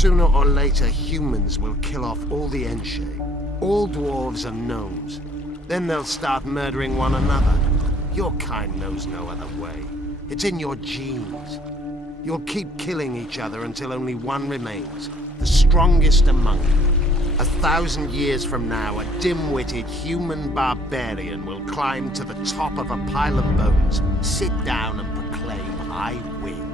Sooner or later, humans will kill off all the Enshe, all dwarves and gnomes. Then they'll start murdering one another. Your kind knows no other way. It's in your genes. You'll keep killing each other until only one remains, the strongest among you. 1,000 years from now, a dim-witted human barbarian will climb to the top of a pile of bones, sit down and proclaim, "I win."